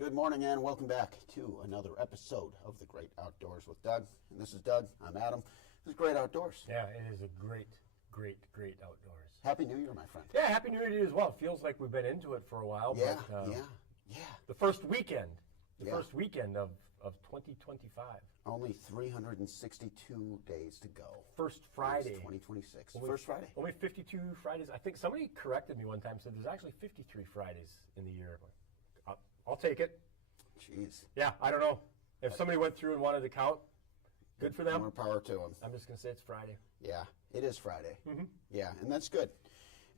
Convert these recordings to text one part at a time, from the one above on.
Good morning and welcome back to another episode of The Great Outdoors with Doug. And this is Doug. I'm Adam. This is Great Outdoors. Yeah, it is a great outdoors. Happy New Year, my friend. Yeah, Happy New Year to you as well. Feels like we've been into it for a while. Yeah, but, yeah. The first weekend of 2025. Only 362 days to go. First Friday. 2026. Only, First Friday. Only 52 Fridays. I think somebody corrected me one time, said there's actually 53 Fridays in the year. I'll take it. Jeez. Yeah, I don't know. If somebody went through and wanted to count, good for them. More power to them. I'm just going to say it's Friday. Yeah, it is Friday. Mm-hmm. Yeah, and that's good.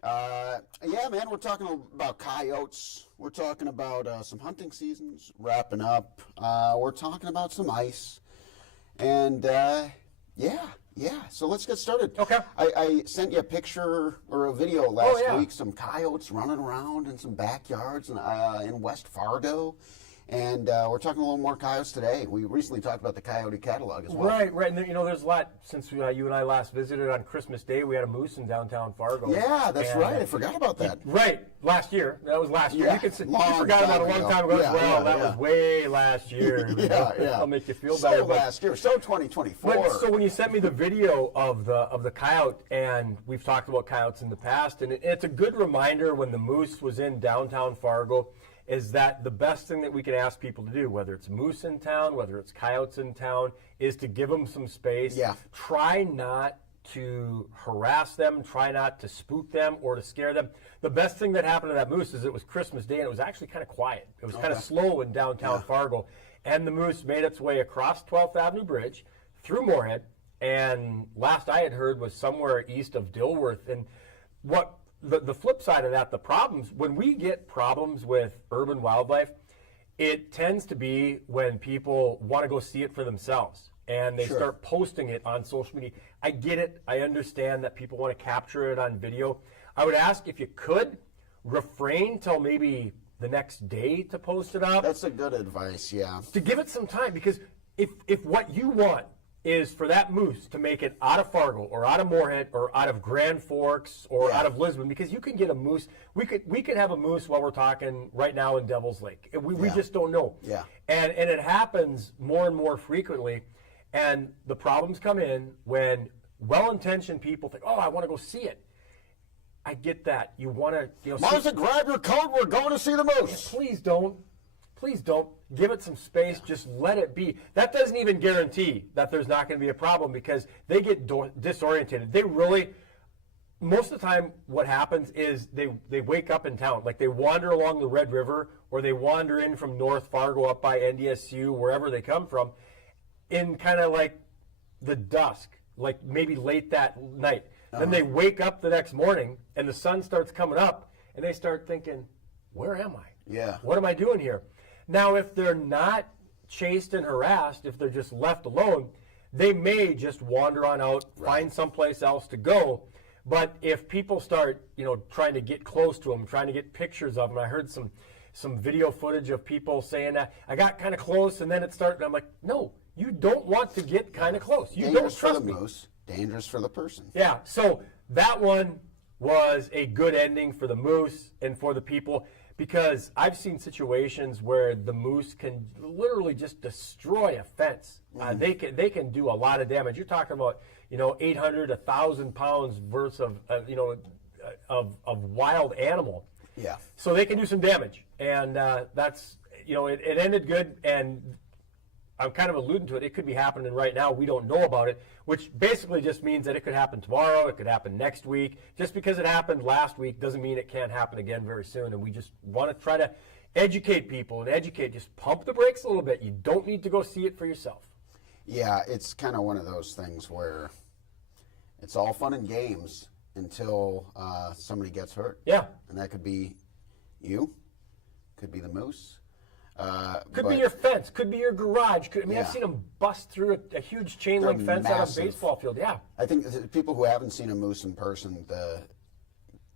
Yeah, man, we're talking about coyotes. We're talking about some hunting seasons wrapping up. We're talking about some ice. And, yeah, so let's get started. Okay. I sent you a picture or a video last week, some coyotes running around in some backyards in West Fargo. And we're talking a little more coyotes today. We recently talked about the coyote catalog as well. Right. And there, there's a lot, since you and I last visited on Christmas Day, we had a moose in downtown Fargo. Yeah, that's right. I forgot about that. Right. Last year. That was last year. Yeah, You forgot about it a long time ago as well. That was way last year. Yeah. I'll make you feel better. Last year. So 2024. But, so when you sent me the video of the coyote, and we've talked about coyotes in the past, and it's a good reminder when the moose was in downtown Fargo, is that the best thing that we can ask people to do, whether it's moose in town, whether it's coyotes in town, is to give them some space. Yeah. Try not to harass them, try not to spook them or to scare them. The best thing that happened to that moose is it was Christmas Day and it was actually kind of quiet. It was kind of slow in downtown Fargo. And the moose made its way across 12th Avenue Bridge, through Moorhead, and last I had heard was somewhere east of Dilworth. And what the flip side of that, the problems, when we get problems with urban wildlife, it tends to be when people want to go see it for themselves and they start posting it on social media. I get it. I understand that people want to capture it on video. I would ask if you could refrain till maybe the next day to post it up. That's a good advice, yeah. To give it some time, because if what you want is for that moose to make it out of Fargo or out of Moorhead or out of Grand Forks or out of Lisbon, because you can get a moose. We could have a moose while we're talking right now in Devil's Lake. We just don't know. Yeah. And it happens more and more frequently. And the problems come in when well-intentioned people think, oh, I want to go see it. I get that. You want to, Martha, grab your coat. We're going to see the moose. Please don't. Please don't. Give it some space. Just let it be. That doesn't even guarantee that there's not going to be a problem, because they get disoriented. They really, most of the time what happens is they wake up in town. Like they wander along the Red River, or they wander in from North Fargo up by NDSU, wherever they come from, in kind of like the dusk, like maybe late that night. Then they wake up the next morning and the sun starts coming up and they start thinking, where am I? Yeah. What am I doing here? Now, if they're not chased and harassed, if they're just left alone, they may just wander on out, find someplace else to go. But if people start, trying to get close to them, trying to get pictures of them, I heard some video footage of people saying that I got kind of close and then it started. I'm like, no, you don't want to get kind of close. You Dangerous don't trust for the me. moose, dangerous for the person. Yeah, so that one was a good ending for the moose and for the people, because I've seen situations where the moose can literally just destroy a fence. They can do a lot of damage. You're talking about 800, 1,000 pounds worth of of wild animal. Yeah. So they can do some damage, and that's it ended good. And I'm kind of alluding to it. It could be happening right now. We don't know about it, which basically just means that it could happen tomorrow. It could happen next week. Just because it happened last week doesn't mean it can't happen again very soon. And we just want to try to educate people just pump the brakes a little bit. You don't need to go see it for yourself. Yeah, it's kind of one of those things where it's all fun and games until somebody gets hurt. Yeah. And that could be you, could be the moose. Could be your fence, could be your garage. I've seen them bust through a huge chain link fence out of a baseball field. Yeah. I think the people who haven't seen a moose in person, the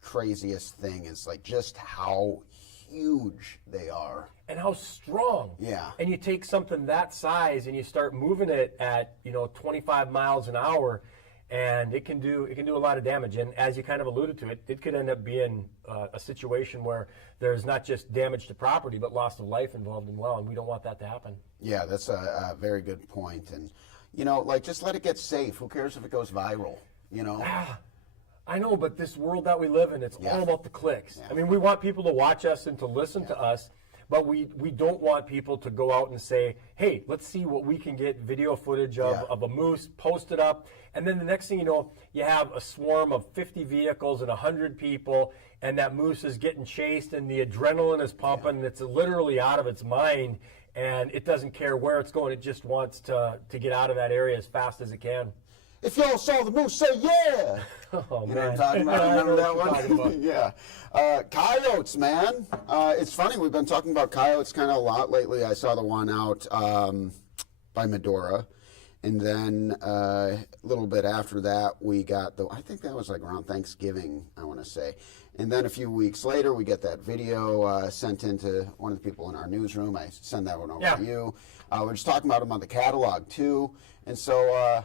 craziest thing is like just how huge they are. And how strong. Yeah. And you take something that size and you start moving it at 25 miles an hour, and it can do a lot of damage. And as you kind of alluded to, it could end up being a situation where there's not just damage to property, but loss of life involved as well, and we don't want that to happen. Yeah, that's a very good point. And, like, just let it get safe. Who cares if it goes viral, I know, but this world that we live in, it's all about the clicks. Yeah. I mean, we want people to watch us and to listen to us, but we don't want people to go out and say, hey, let's see what we can get video footage of a moose, post it up, and then the next thing you know, you have a swarm of 50 vehicles and 100 people, and that moose is getting chased, and the adrenaline is pumping, and it's literally out of its mind, and it doesn't care where it's going. It just wants to get out of that area as fast as it can. If y'all saw the moose, say yeah. Oh, You know what man. I'm talking about? I know Remember that what you're talking one? about. Yeah. Coyotes, man. It's funny. We've been talking about coyotes kind of a lot lately. I saw the one out by Medora. And then a little bit after that, we got I think that was like around Thanksgiving, I want to say. And then a few weeks later, we get that video sent into one of the people in our newsroom. I send that one over to you. We're just talking about them on the catalog, too. And so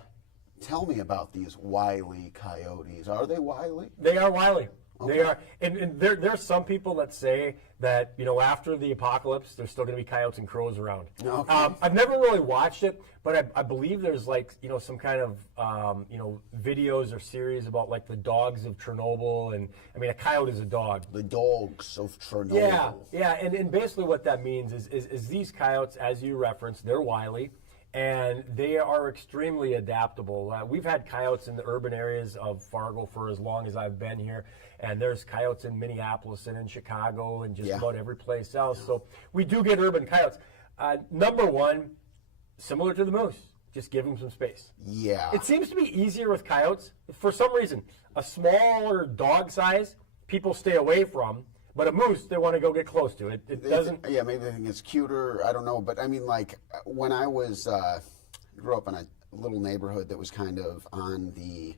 tell me about these wily coyotes. Are they wily? They are wily. Okay. They are, and there's some people that say that after the apocalypse, there's still going to be coyotes and crows around. Okay. I've never really watched it, but I believe there's like some kind of videos or series about like the dogs of Chernobyl, and I mean a coyote is a dog. The dogs of Chernobyl. Yeah, and basically what that means is these coyotes, as you referenced, they're wily. And they are extremely adaptable. We've had coyotes in the urban areas of Fargo for as long as I've been here, and there's coyotes in Minneapolis and in Chicago and just about every place else. So we do get urban coyotes. Number one, similar to the moose, just give them some space. Yeah. It seems to be easier with coyotes. For some reason, a smaller dog size, people stay away from. But a moose, they want to go get close to it. It doesn't. Yeah, maybe they think it's cuter. I don't know. But I mean, like, when I was, grew up in a little neighborhood that was kind of on the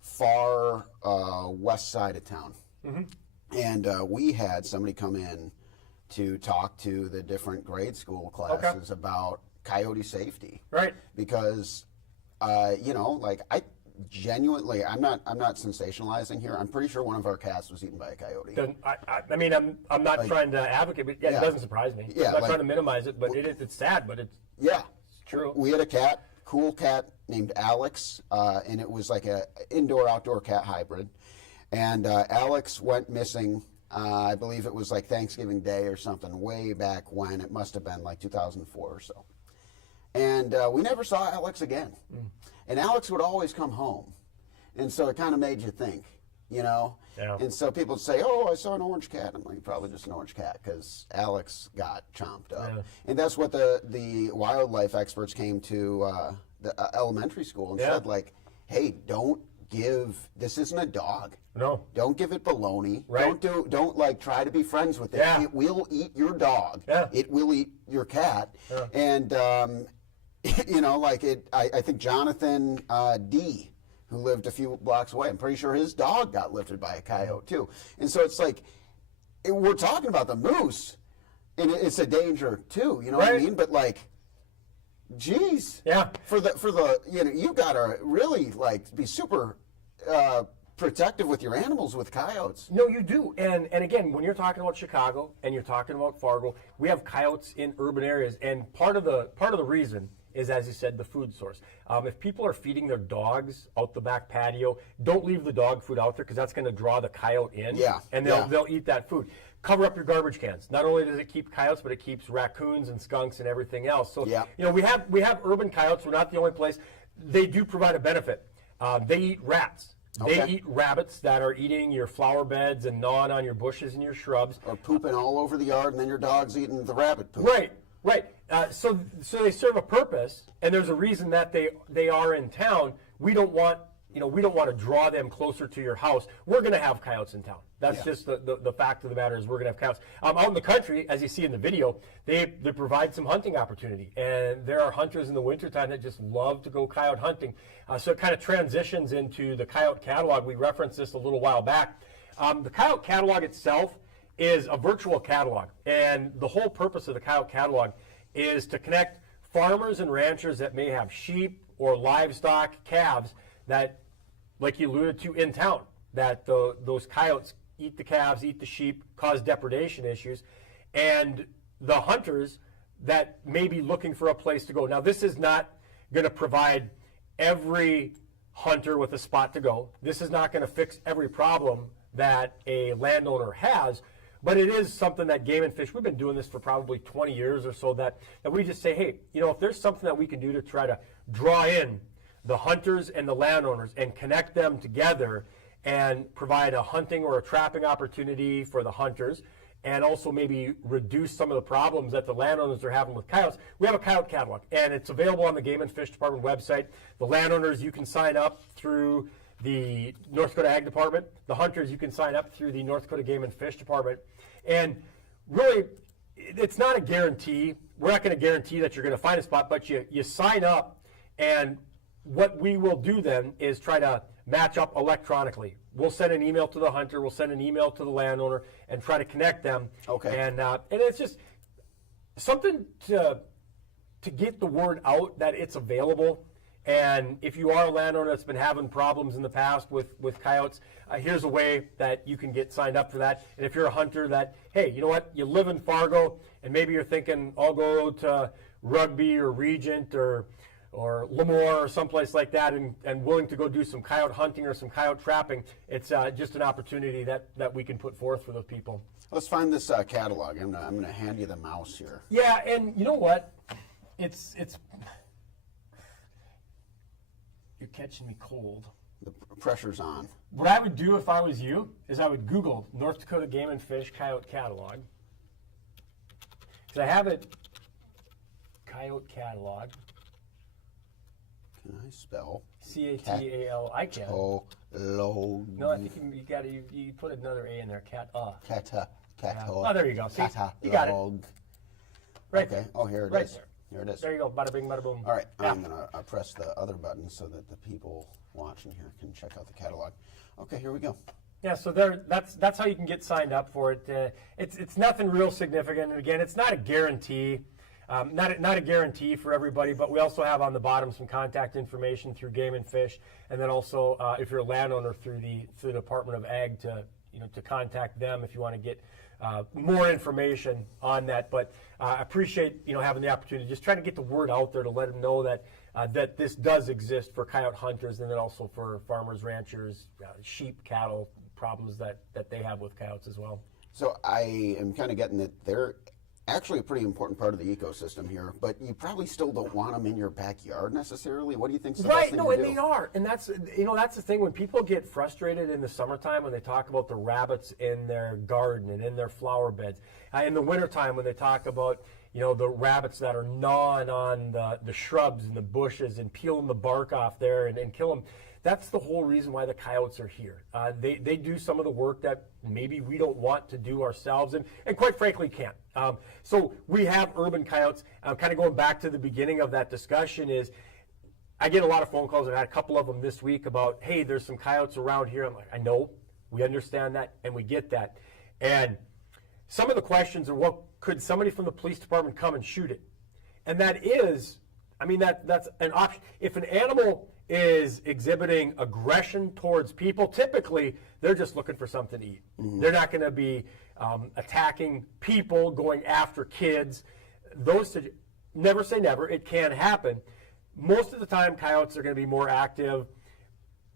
far west side of town. Mm-hmm. And we had somebody come in to talk to the different grade school classes about coyote safety. Right. Because, like, genuinely, I'm not sensationalizing here. I'm pretty sure one of our cats was eaten by a coyote. I mean, I'm not trying to advocate, but it doesn't surprise me. Yeah, I'm not trying to minimize it, but it's sad, but it's true. We had a cool cat named Alex, and it was like a indoor-outdoor cat hybrid. And Alex went missing. I believe it was like Thanksgiving Day or something, way back when. It must have been like 2004 or so. And we never saw Alex again. And Alex would always come home. And so it kind of made you think, Yeah. And so people would say, oh, I saw an orange cat. I'm like, probably just an orange cat because Alex got chomped up. Yeah. And that's what the wildlife experts came to the elementary school and said, like, hey, this isn't a dog. No. Don't give it baloney. Right. Don't like try to be friends with it. Yeah. It will eat your dog. Yeah. It will eat your cat. Yeah. And I think Jonathan D, who lived a few blocks away, I'm pretty sure his dog got lifted by a coyote too. And so it's like, we're talking about the moose, and it's a danger too. You know what I mean? But like, geez, for the you gotta really like be super protective with your animals with coyotes. No, you do. And again, when you're talking about Chicago and you're talking about Fargo, we have coyotes in urban areas, and part of the reason is, as you said, the food source. If people are feeding their dogs out the back patio, don't leave the dog food out there because that's going to draw the coyote in. Yeah. And they'll eat that food. Cover up your garbage cans. Not only does it keep coyotes, but it keeps raccoons and skunks and everything else. So we have urban coyotes. We're not the only place. They do provide a benefit. They eat rats. Okay. They eat rabbits that are eating your flower beds and gnawing on your bushes and your shrubs. Or pooping all over the yard, and then your dog's eating the rabbit poop. Right. So they serve a purpose, and there's a reason that they are in town. We don't want to draw them closer to your house. We're going to have coyotes in town. That's just the fact of the matter is we're going to have coyotes. Out in the country, as you see in the video, they provide some hunting opportunity. And there are hunters in the wintertime that just love to go coyote hunting. So it kind of transitions into the coyote catalog. We referenced this a little while back. The coyote catalog itself is a virtual catalog. And the whole purpose of the coyote catalog is to connect farmers and ranchers that may have sheep or livestock, calves, that, like you alluded to in town, that those coyotes eat the calves, eat the sheep, cause depredation issues, and the hunters that may be looking for a place to go. Now, this is not going to provide every hunter with a spot to go. This is not going to fix every problem that a landowner has, but it is something that Game and Fish, we've been doing this for probably 20 years or so, that we just say, hey, if there's something that we can do to try to draw in the hunters and the landowners and connect them together and provide a hunting or a trapping opportunity for the hunters, and also maybe reduce some of the problems that the landowners are having with coyotes. We have a coyote catalog, and it's available on the Game and Fish Department website. The landowners, you can sign up through the North Dakota Ag Department. The hunters, you can sign up through the North Dakota Game and Fish Department. And really, it's not a guarantee. We're not going to guarantee that you're going to find a spot, but you sign up, and what we will do then is try to match up electronically. We'll send an email to the hunter, we'll send an email to the landowner, and try to connect them. Okay. And it's just something to get the word out that it's available. And if you are a landowner that's been having problems in the past with coyotes, here's a way that you can get signed up for that. And if you're a hunter that, hey, you know what, you live in Fargo, and maybe you're thinking, I'll go to Rugby or Regent or Lemoore or someplace like that, and willing to go do some coyote hunting or some coyote trapping, it's just an opportunity that we can put forth for those people. Let's find this catalog. I'm gonna hand you the mouse here. Yeah, and you know what? It's you're catching me cold. The pressure's on. What I would do if I was you is I would Google North Dakota Game and Fish Coyote Catalog. Because I have it, Coyote Catalog. Can I spell? C-A-T-A-L. I can. Catalog. No, I think you put another A in there. Catalog. Catalog. Oh, there you go. See, Catalog. you got it. Right. Okay. Oh, here it Right is. there. Here it is. There you go. Bada bing, bada boom. All right. Yeah. I'm gonna press the other button so that the people watching here can check out the catalog. Okay. Here we go. Yeah, so that's how you can get signed up for it. It's nothing real significant. And again, it's not a guarantee. Not a guarantee for everybody, but we also have on the bottom some contact information through Game and Fish, and then also if you're a landowner through the Department of Ag to contact them if you want to get more information on that. But I appreciate having the opportunity, just trying to get the word out there to let them know that that this does exist for coyote hunters, and then also for farmers, ranchers, sheep, cattle problems that they have with coyotes as well. So I am kind of getting that they're actually a pretty important part of the ecosystem here, but you probably still don't want them in your backyard necessarily. What do you think's the best thing to do? And they are, and that's the thing. When people get frustrated in the summertime when they talk about the rabbits in their garden and in their flower beds, in the wintertime when they talk about the rabbits that are gnawing on the shrubs and the bushes and peeling the bark off there and kill them. That's the whole reason why the coyotes are here. They do some of the work that maybe we don't want to do ourselves, and quite frankly can't. So we have urban coyotes. Kind of going back to the beginning of that discussion is, I get a lot of phone calls. I've had a couple of them this week about, hey, there's some coyotes around here. I'm like, I know, we understand that, and we get that. And some of the questions are, well, could somebody from the police department come and shoot it? And that is, that's an option. If an animal is exhibiting aggression towards people, typically they're just looking for something to eat. Mm-hmm. They're not going to be attacking people, going after kids. Never say never. It can happen. Most of the time, coyotes are going to be more active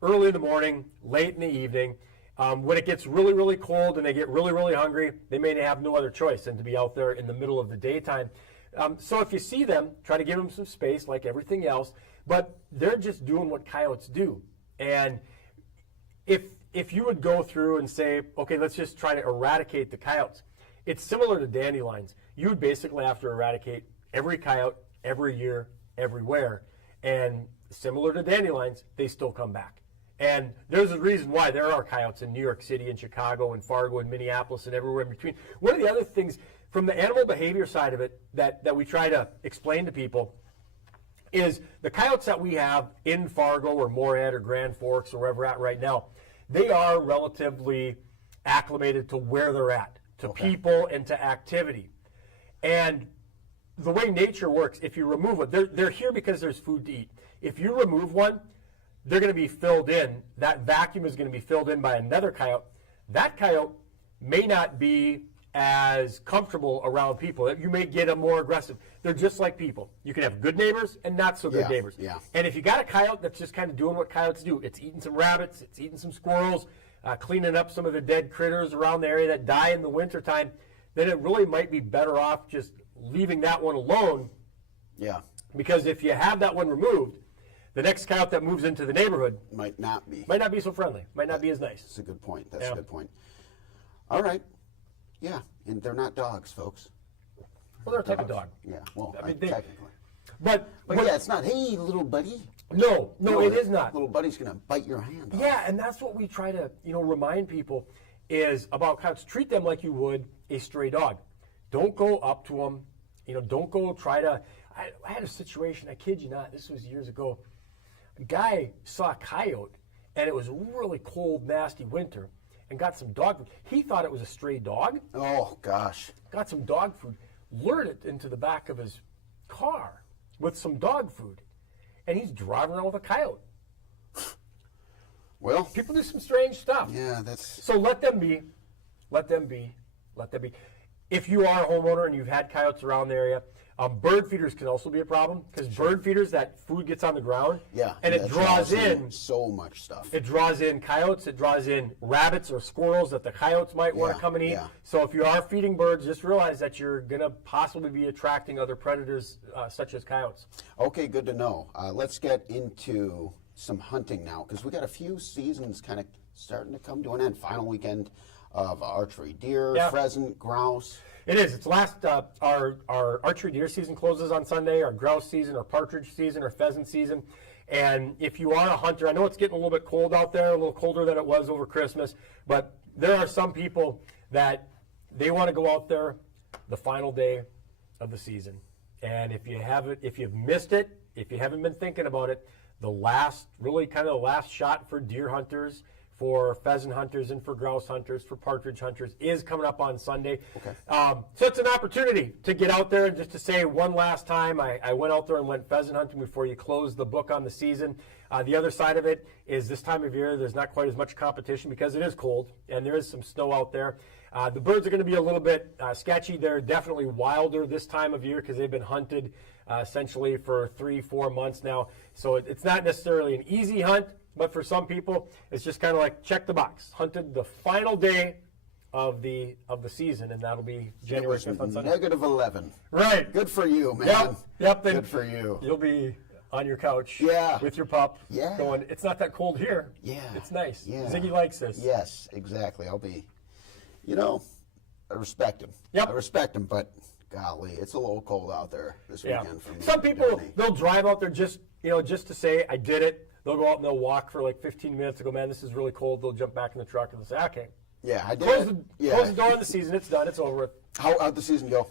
early in the morning, late in the evening. When it gets really, really cold and they get really, really hungry, they may have no other choice than to be out there in the middle of the daytime. So if you see them, try to give them some space like everything else, but they're just doing what coyotes do. And if you would go through and say, okay, let's just try to eradicate the coyotes, it's similar to dandelions. You would basically have to eradicate every coyote, every year, everywhere. And similar to dandelions, they still come back. And there's a reason why there are coyotes in New York City and Chicago and Fargo and Minneapolis and everywhere in between. One of the other things from the animal behavior side of it that we try to explain to people is the coyotes that we have in Fargo or Moorhead or Grand Forks or wherever we're at right now, they are relatively acclimated to where they're at, to people and to activity. And the way nature works, if you remove it, they're here because there's food to eat. If you remove one, they're going to be filled in. That vacuum is going to be filled in by another coyote. That coyote may not be as comfortable around people. You may get them more aggressive. They're just like people. You can have good neighbors and not so good neighbors. Yeah. And if you got a coyote that's just kind of doing what coyotes do, it's eating some rabbits, it's eating some squirrels, cleaning up some of the dead critters around the area that die in the wintertime, then it really might be better off just leaving that one alone. Yeah. Because if you have that one removed, the next coyote that moves into the neighborhood Might not be. might not be so friendly, might not be as nice. That's a good point. That's a good point. All right. Yeah, and they're not dogs, folks. Well, they're a type of dog. Yeah, well, I mean, technically. But yeah, it's not, hey, little buddy. No, it is not. Little buddy's going to bite your hand off. Yeah, and that's what we try to, remind people is about coyotes. Treat them like you would a stray dog. Don't go up to them. Don't go try to. I had a situation, I kid you not, this was years ago. A guy saw a coyote, and it was a really cold, nasty winter, and got some dog food. He thought it was a stray dog. Oh, gosh. Got some dog food, lured it into the back of his car with some dog food, and he's driving around with a coyote. Well, People do some strange stuff. yeah, that's. So let them be. Let them be. Let them be. If you are a homeowner and you've had coyotes around the area, bird feeders can also be a problem because bird feeders, that food gets on the ground. Yeah. And it that draws in so much stuff. It draws in coyotes. It draws in rabbits or squirrels that the coyotes might want to come and eat. Yeah. So if you are feeding birds, just realize that you're going to possibly be attracting other predators such as coyotes. Okay, good to know. Let's get into some hunting now because we got a few seasons kind of starting to come to an end. Final weekend of archery, deer, pheasant, grouse. It is. It's last. Our archery deer season closes on Sunday. Our grouse season, our partridge season, our pheasant season. And if you are a hunter, I know it's getting a little bit cold out there, a little colder than it was over Christmas. But there are some people that they want to go out there the final day of the season. And if you haven't, if you've missed it, if you haven't been thinking about it, the last, really kind of the last shot for deer hunters, for pheasant hunters, and for grouse hunters, for partridge hunters is coming up on Sunday. Okay. So it's an opportunity to get out there and just to say one last time, I went out there and went pheasant hunting before you close the book on the season. The other side of it is this time of year, there's not quite as much competition because it is cold and there is some snow out there. The birds are going to be a little bit sketchy. They're definitely wilder this time of year because they've been hunted essentially for 3-4 months now. So it's not necessarily an easy hunt, but for some people, it's just kind of like check the box. Hunted the final day of the season, and that'll be January 5th on Sunday. -11. Right. Good for you, man. Yep. Good for you. You'll be on your couch with your pup going, it's not that cold here. Yeah. It's nice. Yeah. Ziggy likes this. Yes, exactly. I'll be, I respect him. Yep. I respect him, but golly, it's a little cold out there this weekend for me. Some people, they'll drive out there just to say, I did it. They'll go out and they'll walk for like 15 minutes and go, man, this is really cold. They'll jump back in the truck and they'll say, okay. Yeah, I did. Close the door on the season. It's done. It's over with. How'd the season go?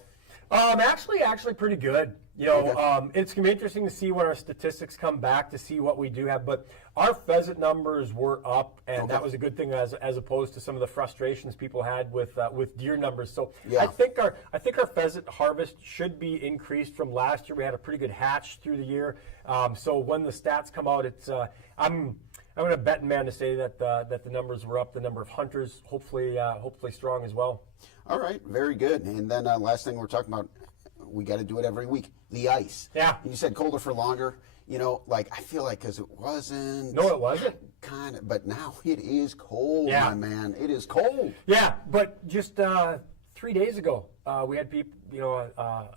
Actually pretty good. It's going to be interesting to see when our statistics come back to see what we do have. But our pheasant numbers were up, and that was a good thing as opposed to some of the frustrations people had with deer numbers. So I think our pheasant harvest should be increased from last year. We had a pretty good hatch through the year. So when the stats come out, it's I'm going to bet man to say that the numbers were up. The number of hunters hopefully strong as well. All right, very good. And then last thing we're talking about, we got to do it every week. The ice. Yeah. And you said colder for longer. I feel like because it wasn't. No, it wasn't. Kind of, but now it is cold, Yeah. my man. It is cold. Yeah, but just 3 days ago, we had people,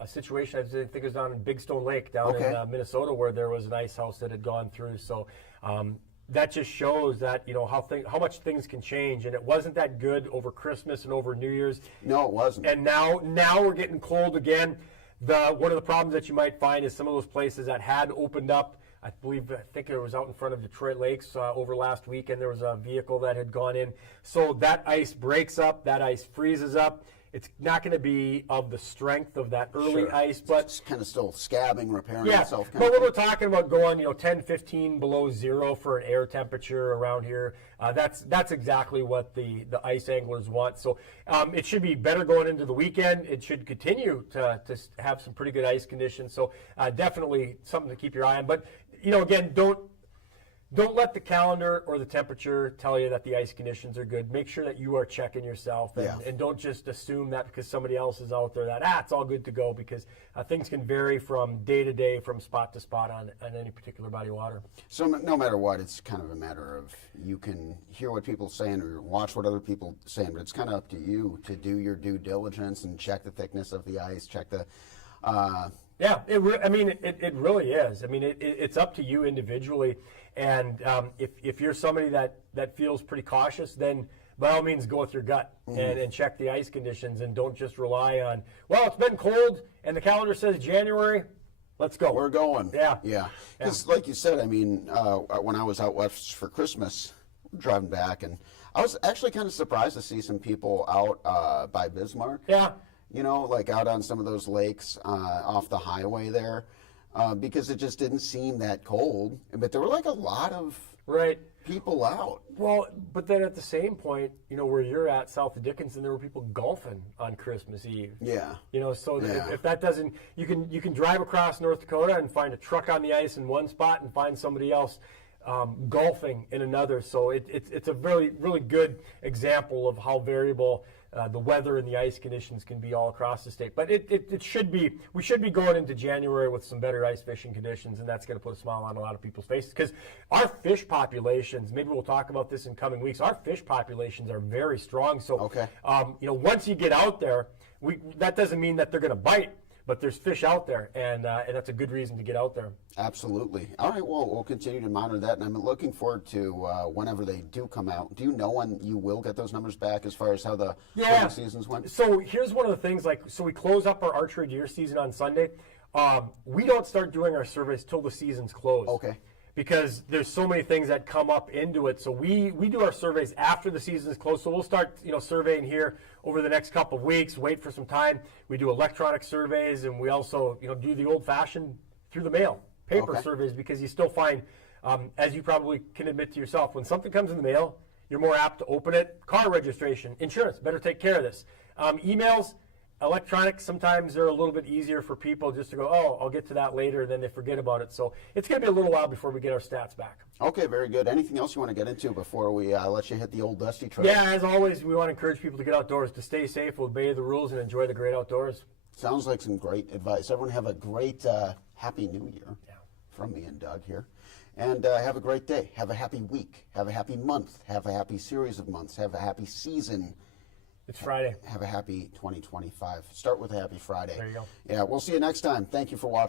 a situation. I think it was on Big Stone Lake down in Minnesota where there was an ice house that had gone through. So that just shows that how much things can change, and it wasn't that good over Christmas and over New Year's. No, it wasn't. And now we're getting cold again. One of the problems that you might find is some of those places that had opened up. I think it was out in front of Detroit Lakes over last weekend. There was a vehicle that had gone in. So that ice breaks up, that ice freezes up. It's not going to be of the strength of that early ice, but it's kind of still scabbing, repairing yeah. itself. But when we're talking about going, 10, 15 below zero for an air temperature around here, that's exactly what the ice anglers want. So it should be better going into the weekend. It should continue to have some pretty good ice conditions. So definitely something to keep your eye on. But again, don't let the calendar or the temperature tell you that the ice conditions are good. Make sure that you are checking yourself, and don't just assume that because somebody else is out there that it's all good to go, because things can vary from day to day, from spot to spot on any particular body of water. So no matter what, it's kind of a matter of, you can hear what people are saying or watch what other people are saying, but it's kind of up to you to do your due diligence and check the thickness of the ice, check the Yeah, it really is. I mean, it's up to you individually, and if you're somebody that feels pretty cautious, then by all means go with your gut and check the ice conditions, and don't just rely on, well, it's been cold and the calendar says January, let's go. We're going. Yeah. Because like you said, I mean, when I was out west for Christmas, driving back, and I was actually kind of surprised to see some people out by Bismarck. Yeah. You know, like out on some of those lakes off the highway there, because it just didn't seem that cold. But there were like a lot of people out. Well, but then at the same point, you know, where you're at, south of Dickinson, there were people golfing on Christmas Eve. Yeah. You know, so if that doesn't, you can drive across North Dakota and find a truck on the ice in one spot and find somebody else golfing in another. So it's a really, really good example of how variable the weather and the ice conditions can be all across the state. But we should be going into January with some better ice fishing conditions, and that's going to put a smile on a lot of people's faces, because our fish populations, maybe we'll talk about this in coming weeks, our fish populations are very strong. So, you know, once you get out there, that doesn't mean that they're going to bite, but there's fish out there, and that's a good reason to get out there. Absolutely. All right, well, we'll continue to monitor that, and I'm looking forward to whenever they do come out. Do you know when you will get those numbers back as far as how the hunting seasons went? So here's one of the things, so we close up our archery deer season on Sunday. We don't start doing our surveys till the season's closed. Okay. Because there's so many things that come up into it. So we do our surveys after the season is closed. So we'll start, you know, surveying here over the next couple of weeks, wait for some time. We do electronic surveys, and we also, you know, do the old-fashioned through the mail, paper surveys, because you still find, as you probably can admit to yourself, when something comes in the mail, you're more apt to open it. Car registration, insurance, better take care of this. Emails, electronic, sometimes they're a little bit easier for people just to go, oh, I'll get to that later, then they forget about it. So it's going to be a little while before we get our stats back. Okay, very good. Anything else you want to get into before we let you hit the old dusty trail? Yeah, as always, we want to encourage people to get outdoors, to stay safe, obey the rules, and enjoy the great outdoors. Sounds like some great advice. Everyone have a great Happy New Year from me and Doug here. And have a great day. Have a happy week. Have a happy month. Have a happy series of months. Have a happy season. It's Friday. Have a happy 2025. Start with a happy Friday. There you go. Yeah, we'll see you next time. Thank you for watching.